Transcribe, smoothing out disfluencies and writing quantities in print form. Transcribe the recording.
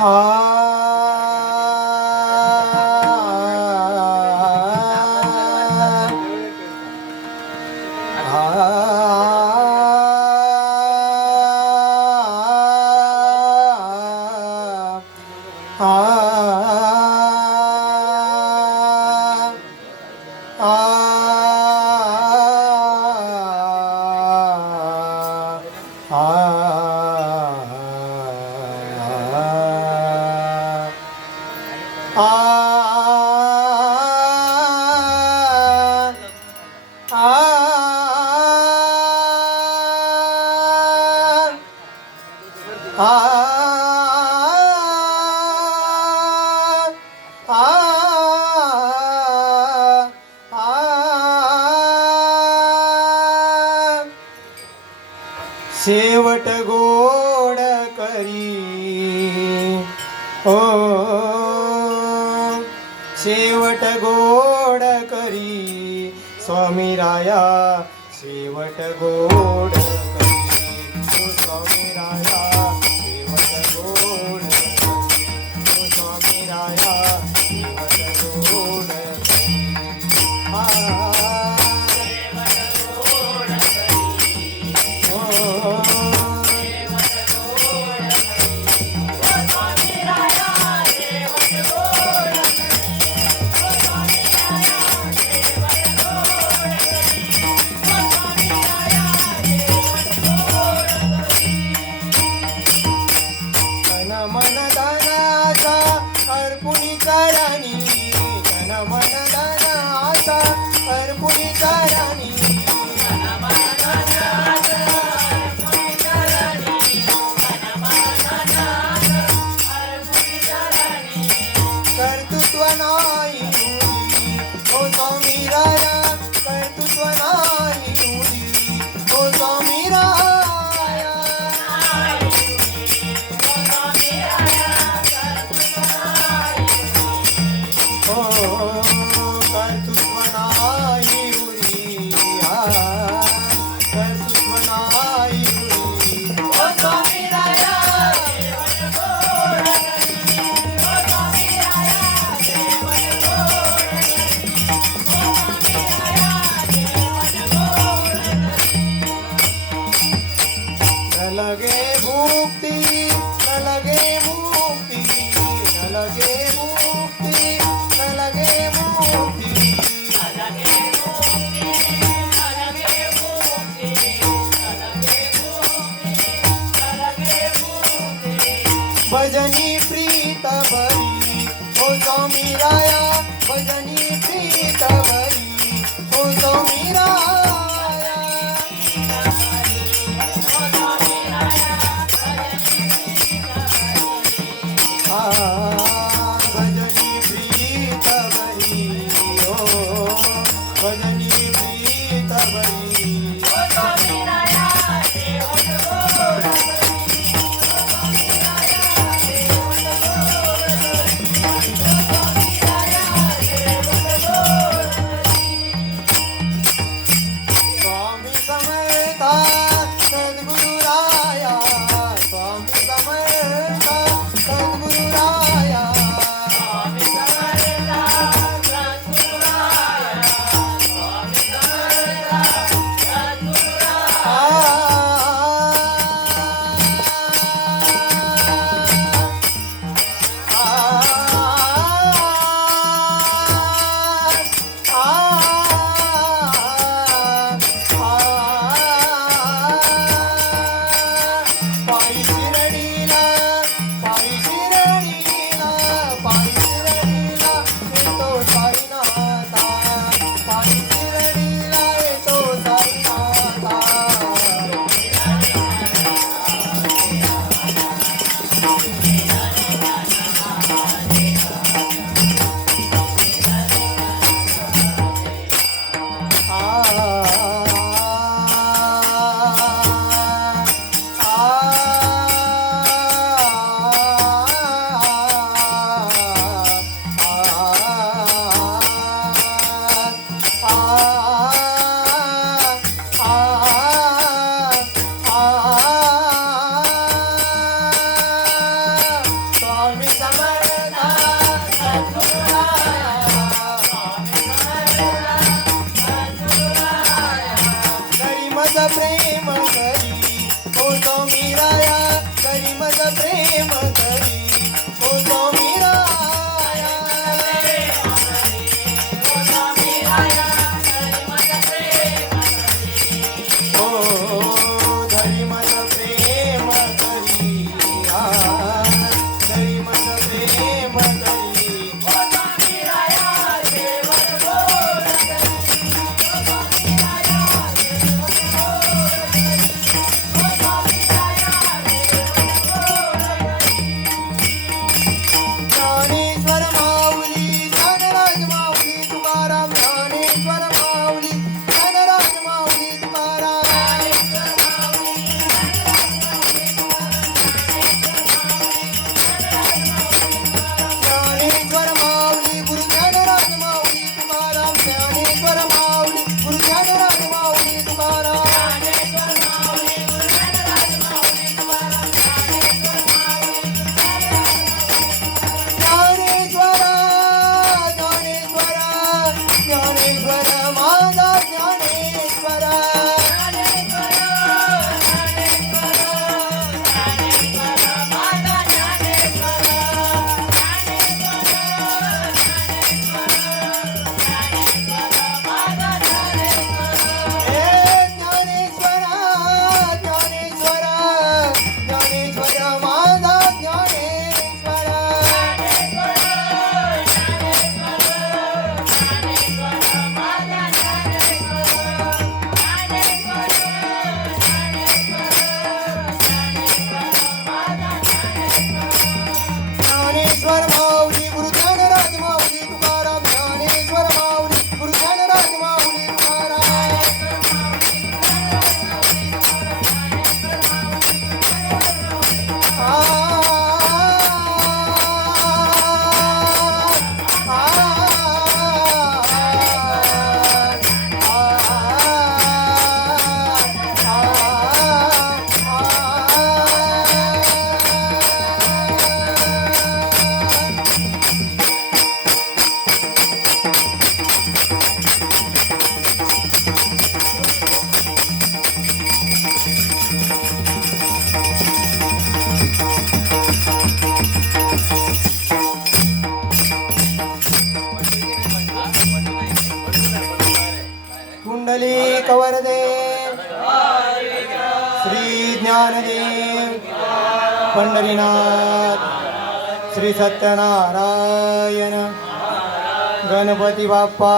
आ शेवट गोड करी ओ शेवट गोड करी स्वामी राया शेवट गोड करी ओ स्वामी राया शेवट गोड करी ओ स्वामी राया शेवट गोड करी मन धनाचा अर्पुणी करानी जन मन धनाचा अर्पुणी करानी कर्तृत्व नाही ओ स्वामी राया कर्तृत्व नाही ओ स्वामी राया लगे मुक्ति लगे मुक्ति लगे मुक्ति लगे मुक्ति भजनी प्रीत भरी ओ स्वामी राया भजनी प्रीत भरी ओ स्वामी राया भजनी प्रीत भरी ओ भजनी प्रीत भरी स्वामी समर्था सद्गुरु राया स्वामी समर्था सद्गुरु राया प्रेम करी ओ स्वामी राया ओ धरी मन प्रेम करी धरी मन प्रेम करी ज्ञानेश्वर माऊली ज्ञानराज माऊली तुकाराम ज्ञानेश्वर माऊली ज्ञानराज माऊली तुकाराम ज्ञानेश्वर माऊली गुरु ज्ञानराज माऊली तुकाराम ज्ञानेश्वर माऊली गुरु ज्ञानराज माऊली तुकाराम ज्ञानेश्वर ज्ञानेश्वर ज्ञानेश्वर माझा ज्ञानेश्वर हे ज्ञानेश्वर ज्ञानेश्वर ज्ञानेश्वर माझा ज्ञानेश्वर ज्ञानेश्वर माऊली गुरु ज्ञानराज माऊली तुकाराम ज्ञानेश्वर माऊली गुरु ज्ञानराज माऊली तुकाराम कुंडली कवरदे श्री ज्ञानदेव पंढरीनाथ श्री सत्यनारायण गणपती बाप्पा